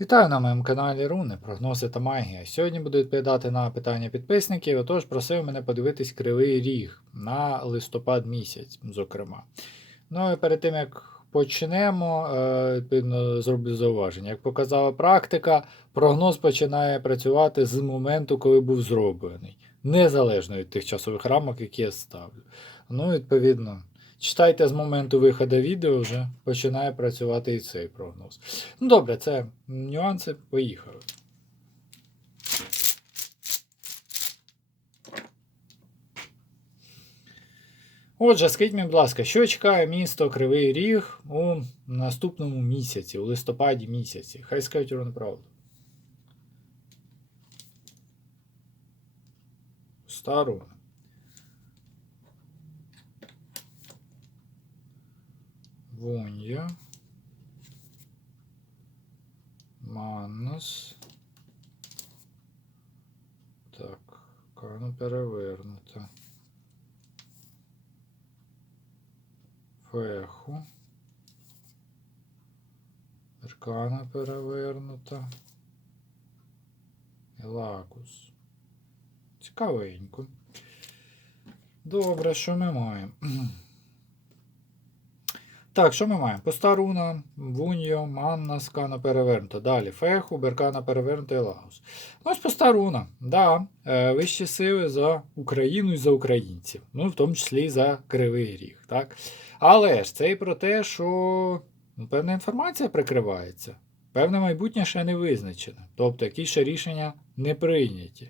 Вітаю на моєму каналі Руни, прогнози та магія. Сьогодні буду відповідати на питання підписників, отож просив мене подивитись кривий ріг на листопад місяць, зокрема. Ну і перед тим як почнемо, е, відповідно зроблю зауваження. Як показала практика, прогноз починає працювати з моменту, коли був зроблений, незалежно від тих часових рамок, які я ставлю. Ну, відповідно, читайте з моменту виходу відео, вже починає працювати і цей прогноз. Ну, добре, це нюанси. Поїхали. Отже, скажіть мені, будь ласка, що чекає місто Кривий Ріг у наступному місяці, у листопаді місяці? Хай скажуть вам правду. Стару. Вонья. Маннус. Так, кано перевернута. Феху. Аркана перевернута. Елагус. Цікавенько. Добре, що ми маємо? Так, що ми маємо? Постаруна, Вуньо, Манна, Скана перевернута. Далі Феху, Беркана перевернута і Лагус. Ну, ось Постаруна. Да, е, вищі сили за Україну і за українців. Ну, в тому числі і за Кривий Ріг. Так? Але ж це і про те, що ну, певна інформація прикривається. Певне майбутнє ще не визначене. Тобто якісь ще рішення не прийняті.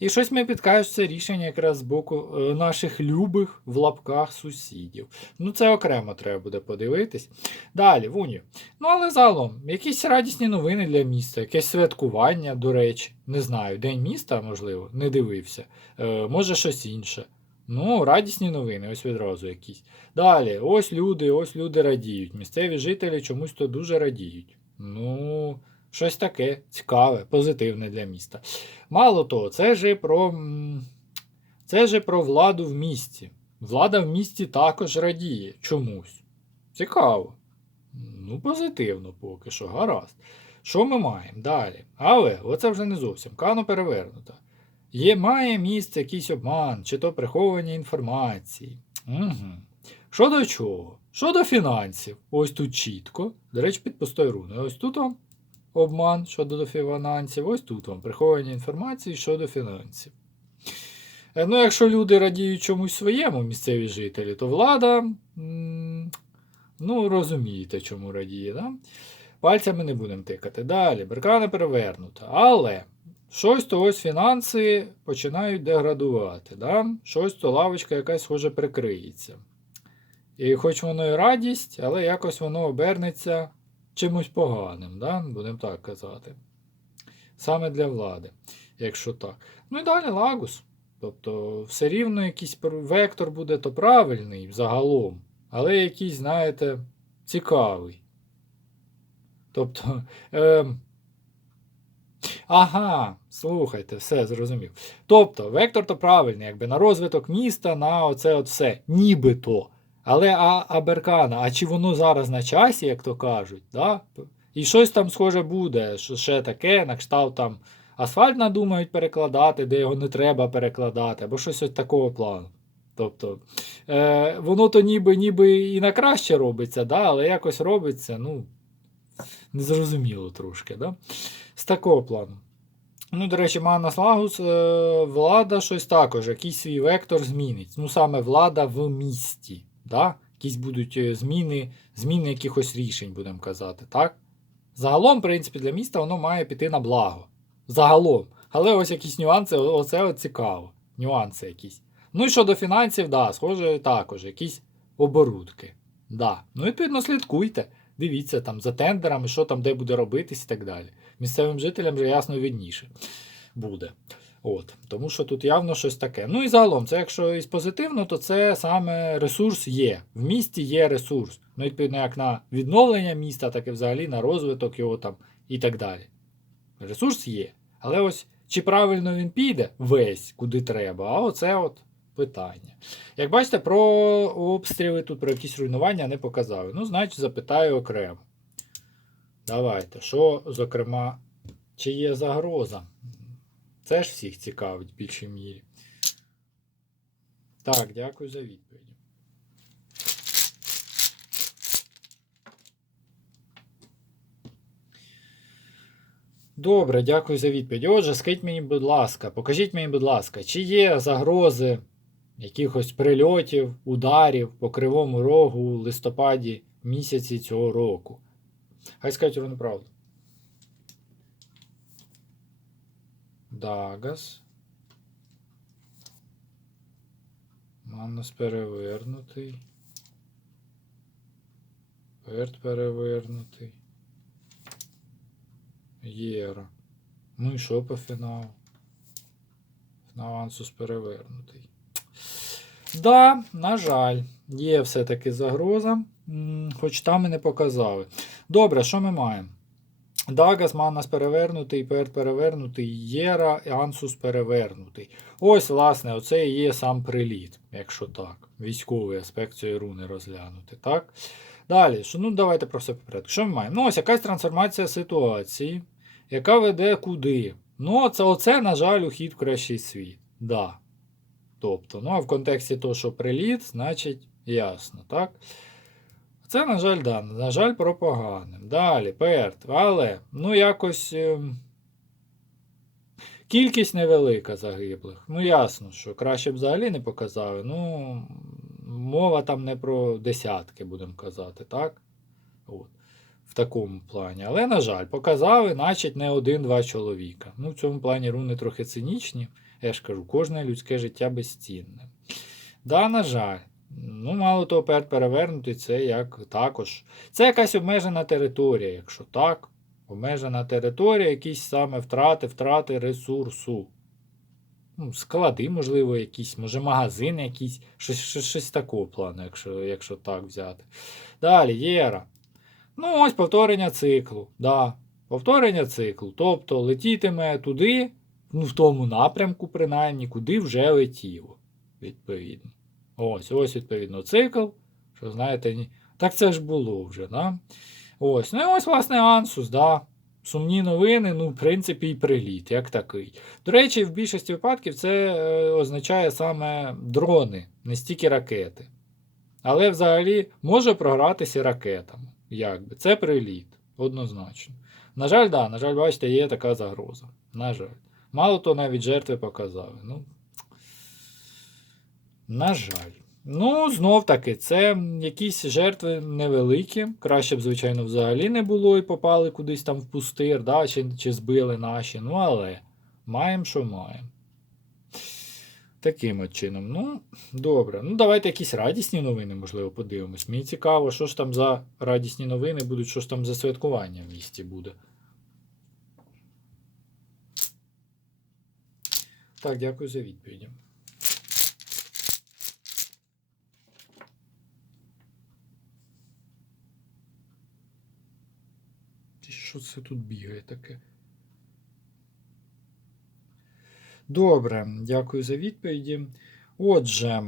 І щось ми підкажуть це рішення якраз з боку е, наших любих в лапках сусідів. Ну, це окремо треба буде подивитись. Далі, Вуню. Ну, але загалом, якісь радісні новини для міста, якесь святкування, до речі, не знаю, День міста, можливо, не дивився. Е, може щось інше. Ну, радісні новини, ось відразу якісь. Далі, ось люди, ось люди радіють. Місцеві жителі чомусь то дуже радіють. Ну, щось таке цікаве, позитивне для міста. Мало того, це ж про, це ж про владу в місті. Влада в місті також радіє чомусь. Цікаво. Ну, позитивно поки що, гаразд. Що ми маємо далі? Але оце вже не зовсім. Кано перевернута. Є, має місце якийсь обман, чи то приховування інформації. Угу. Що до чого? Щодо фінансів, ось тут чітко. До речі, під пустою руною. Ось тут вам обман щодо фінансів, ось тут вам приховування інформації щодо фінансів. Е, Ну, якщо люди радіють чомусь своєму, місцеві жителі, то влада, ну, розумієте, чому радіє, да? Пальцями не будемо тикати. Далі, беркана перевернута. Але щось то ось фінанси починають деградувати. Да? Щось то лавочка якась схоже прикриється. І хоч воно і радість, але якось воно обернеться чимось поганим, да? будемо так казати. Саме для влади, якщо так. Ну і далі лагус. Тобто, все рівно якийсь вектор буде то правильний загалом, але якийсь, знаєте, цікавий. Тобто. Е, ага, слухайте, все зрозумів. Тобто, вектор то правильний, якби на розвиток міста, на оце от все, нібито. Але а, Аберкана, а чи воно зараз на часі, як то кажуть, да? і щось там схоже буде, що ще таке, на кшталт там асфальт надумають перекладати, де його не треба перекладати, або щось от такого плану. Тобто, е, воно то ніби ніби і на краще робиться, да? але якось робиться, ну, незрозуміло трошки. Да? З такого плану. Ну, до речі, Манас Лагус, е, влада щось також, якийсь свій вектор змінить. Ну, саме влада в місті. Да? Якісь будуть е, зміни, зміни якихось рішень, будемо казати. так? Загалом, в принципі, для міста воно має піти на благо. Загалом. Але ось якісь нюанси, оце от цікаво. Нюанси якісь. Ну і щодо фінансів, да, схоже, також, якісь оборудки. Да. Ну, відповідно, слідкуйте. Дивіться там за тендерами, що там де буде робитись і так далі. Місцевим жителям вже ясно видніше буде. От, тому що тут явно щось таке. Ну і загалом, це якщо із позитивно, то це саме ресурс є. В місті є ресурс. Ну, відповідно, як на відновлення міста, так і взагалі на розвиток його там і так далі. Ресурс є. Але ось чи правильно він піде весь, куди треба, а оце от питання. Як бачите, про обстріли тут, про якісь руйнування не показали. Ну, значить, запитаю окремо. Давайте. Що, зокрема, чи є загроза? Це ж всіх цікавить в більшій мірі. Так, дякую за відповіді. Добре, дякую за відповідь. Отже, скажіть мені, будь ласка, покажіть мені, будь ласка, чи є загрози якихось прильотів, ударів по кривому рогу у листопаді місяці цього року? Хай скажуть вони правду. Дагас. Манус перевернутий. Перт перевернутий. Єра. Ну і що по фіналу? Фінал Ансус перевернутий. Да, на жаль, є все-таки загроза, хоч там і не показали. Добре, що ми маємо? Дагас, Маннас перевернутий, Перт перевернутий, Єра, Ансус перевернутий. Ось, власне, оце і є сам приліт, якщо так. Військовий аспект цієї руни розглянути. так? Далі, що, ну давайте про все по. Що ми маємо? Ну, ось якась трансформація ситуації, яка веде куди. Ну, це, оце, на жаль, ухід в кращий світ. Да. Тобто, ну, а в контексті того, що приліт, значить, ясно, так? Це, на жаль, да, на жаль, про погане. Далі, перт. Але, ну, якось. ем, Кількість невелика загиблих. Ну, ясно, що краще б взагалі не показали. Ну, мова там не про десятки, будемо казати, так? От. В такому плані. Але, на жаль, показали, значить, не один-два чоловіка. Ну, в цьому плані руни трохи цинічні. Я ж кажу, кожне людське життя безцінне. Да, на жаль. Ну, мало того, перт перевернутий, це як також. Це якась обмежена територія, якщо так. Обмежена територія, якісь саме втрати, втрати ресурсу. Ну, склади, можливо, якісь, може, магазин якийсь, щось, щось, щось такого плану, якщо, якщо так взяти. Далі, Єра. Ну, ось повторення циклу. Да, Повторення циклу. Тобто летітиме туди, ну, в тому напрямку, принаймні, куди вже летіло. Відповідно. Ось, ось, відповідно, цикл. Що знаєте, ні. Так це ж було вже, да? Ось. Ну і ось, власне, Ансус, да. Сумні новини, ну, в принципі, і приліт, як такий. До речі, в більшості випадків це е, означає саме дрони, не стільки ракети. Але взагалі може програтися ракетами. Якби. Це приліт, однозначно. На жаль, да, на жаль, бачите, є така загроза. На жаль. Мало то навіть жертви показали. Ну, на жаль. Ну, знов таки, це якісь жертви невеликі. Краще б, звичайно, взагалі не було і попали кудись там в пустир, да, чи, чи збили наші. Ну, але маємо, що маємо. Таким от чином. Ну, добре. Ну, давайте якісь радісні новини, можливо, подивимось. Мені цікаво, що ж там за радісні новини будуть, що ж там за святкування в місті буде. Так, дякую за відповіді. Що це тут бігає таке? Добре, дякую за відповіді. Отже,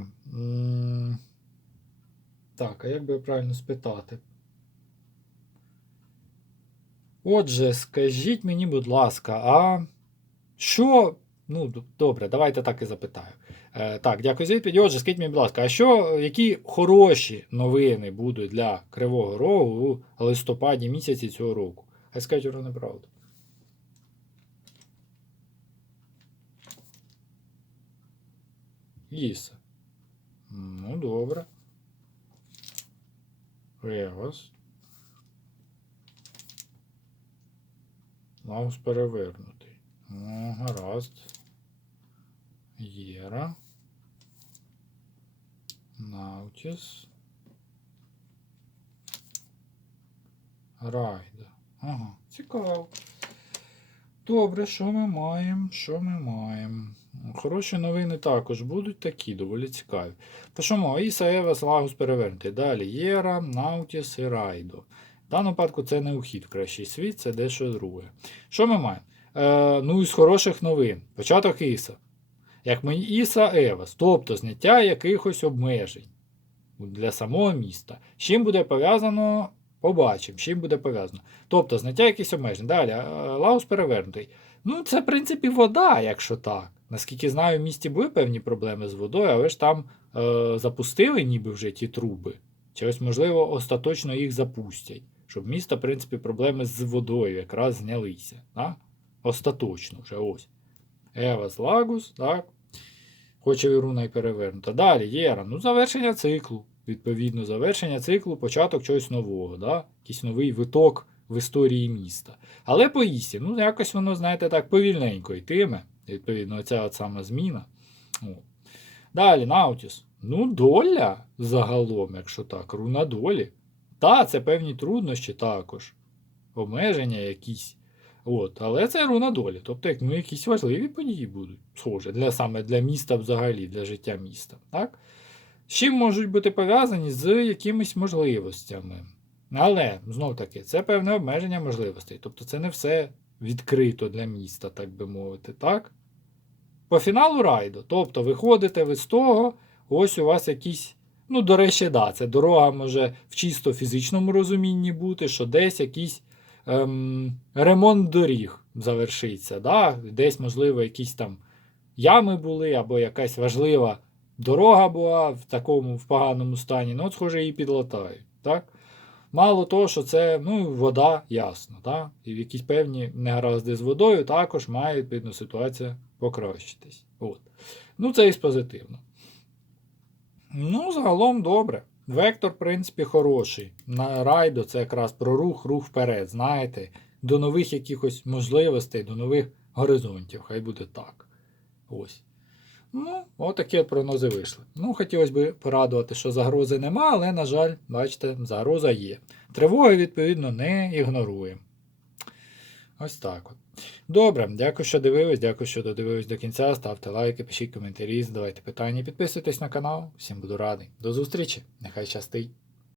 так, а як би правильно спитати? Отже, скажіть мені, будь ласка, а що. Ну, добре, давайте так і запитаю. Е, так, дякую за відповідь. Отже, скажіть мені, будь ласка, а що, які хороші новини будуть для Кривого Рогу у листопаді місяці цього року? Хай скажуть вони правду. Ліса. Ну, добре. Ревас. Маус перевернутий. Ну, гаразд. Єра. Наутіс. Райда. Ага, цікаво. Добре, що ми маємо? Що ми маємо? Хороші новини також будуть такі, доволі цікаві. Пишемо Іса Евас Лагус перевернутий. Далі Єра, Наутіс і Райдо. В даному випадку це не ухід в кращий світ, це дещо друге. Що ми маємо? Е, ну, із хороших новин. Початок Іса. Як мені Іса Евас, тобто зняття якихось обмежень для самого міста. З чим буде пов'язано, Побачимо, чим буде пов'язано. Тобто, зняття якихось обмежень. Далі, Лаус перевернутий. Ну, це, в принципі, вода, якщо так. Наскільки знаю, в місті були певні проблеми з водою, але ж там е, запустили ніби вже ті труби. Чи ось, можливо, остаточно їх запустять. Щоб в міста, в принципі, проблеми з водою якраз знялися. Так? Остаточно вже ось. Евас Лагус, так? Хоче Віруна і перевернута. Далі, Єра. Ну, завершення циклу. Відповідно, завершення циклу, початок чогось нового, да? якийсь новий виток в історії міста. Але по ну, якось воно, знаєте, так, повільненько йтиме. Відповідно, ця от сама зміна. О. Далі, Наутіс. Ну, доля загалом, якщо так, руна долі. Так, це певні труднощі також. Обмеження якісь. От, але це руна долі. Тобто, як, ну, якісь важливі події будуть. Схоже, для, саме для міста взагалі, для життя міста. Так? Чим можуть бути пов'язані з якимись можливостями. Але, знов таки, це певне обмеження можливостей. Тобто це не все відкрито для міста, так би мовити. так? По фіналу райду. Тобто, виходите ви з того, ось у вас якісь. Ну, до речі, да, це дорога може в чисто фізичному розумінні бути, що десь якийсь ем, ремонт доріг завершиться. Да? Десь, можливо, якісь там ями були, або якась важлива дорога була в такому в поганому стані. Ну, от, схоже, її підлатають. Так? Мало того, що це ну, вода, ясно. Так? І в якісь певні негаразди з водою також має відповідно ситуація покращитись. От. Ну, це і позитивно. Ну, загалом добре. Вектор, в принципі, хороший. На райдо це якраз про рух, рух вперед. Знаєте, до нових якихось можливостей, до нових горизонтів. Хай буде так. Ось. Ну, отакі от прогнози вийшли. Ну, хотілося б порадувати, що загрози нема, але, на жаль, бачите, загроза є. Тривоги, відповідно, не ігноруємо. Ось так от. Добре, дякую, що дивились, дякую, що додивились до кінця. Ставте лайки, пишіть коментарі, задавайте питання, підписуйтесь на канал. Всім буду радий. До зустрічі, нехай щастить!